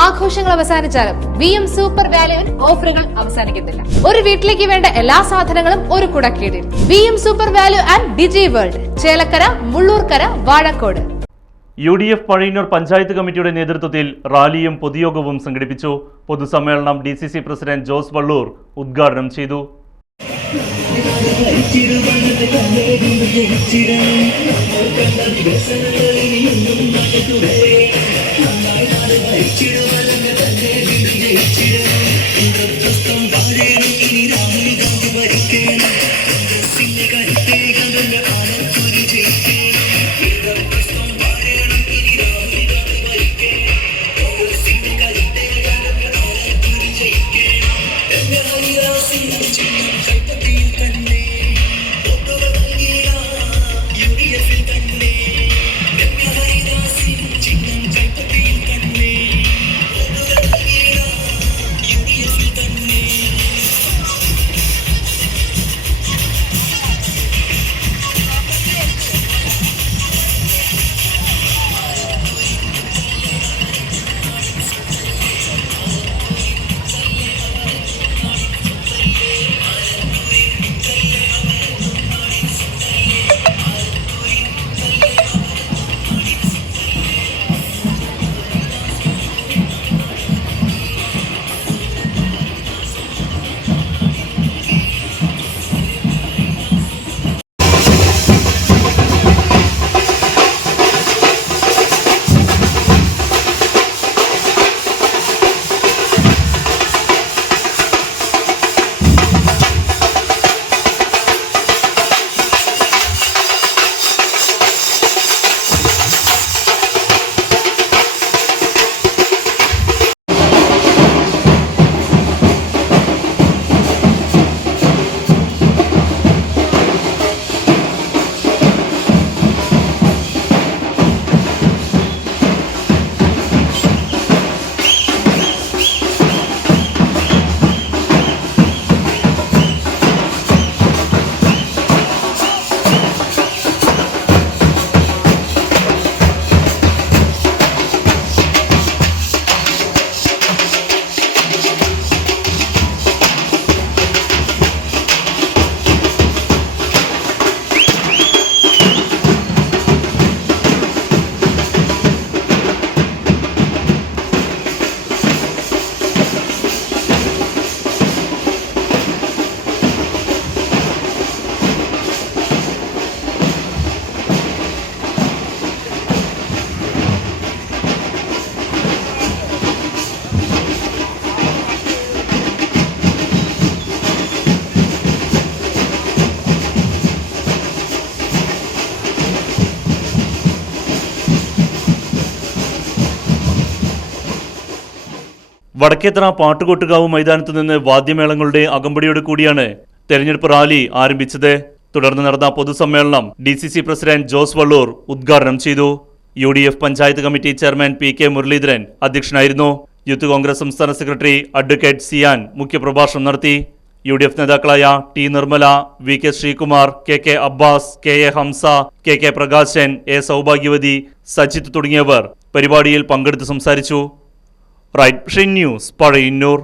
ആഘോഷങ്ങൾ അവസാനിച്ചാലും VM super വാല്യുവിൽ ഓഫറുകൾ അവസാനിക്കുന്നില്ല. ഒരു വീട്ടിലേക്ക് വേണ്ട എല്ലാ സാധനങ്ങളും ഒരു കുടക്കീഴിൽ. VM super value and digi world, Chelakkara, Mullurkara, Vazhakode. UDF Pazhayannur panchayat കമ്മിറ്റിയുടെ നേതൃത്വത്തിൽ റാലിയും പൊതുയോഗവും സംഘടിപ്പിച്ചു. പൊതുസമ്മേളനം DCC പ്രസിഡന്റ് ജോസ് വള്ളൂർ ഉദ്ഘാടനം ചെയ്തു. വടക്കേത്തറ പാട്ടുകൊട്ടുകാവ് മൈതാനത്തു നിന്ന് വാദ്യമേളങ്ങളുടെ അകമ്പടിയോട് കൂടിയാണ് തെരഞ്ഞെടുപ്പ് റാലി ആരംഭിച്ചത്. തുടർന്ന് നടന്ന പൊതുസമ്മേളനം DCC പ്രസിഡന്റ് ജോസ് വള്ളൂർ ഉദ്ഘാടനം ചെയ്തു. UDF panchayat committee chairman PK Muraleedharan അധ്യക്ഷനായിരുന്നു. യൂത്ത് കോൺഗ്രസ് സംസ്ഥാന സെക്രട്ടറി അഡ്വക്കേറ്റ് സിയാൻ മുഖ്യപ്രഭാഷണം നടത്തി. UDF നേതാക്കളായ T Nirmala, VK Sreekumar, KK Abbas, KA Hamsa, KK Prakashan, A Saubhagyavathi, Sajith തുടങ്ങിയവർ പരിപാടിയിൽ പങ്കെടുത്ത് സംസാരിച്ചു. Right news Pazhayannur.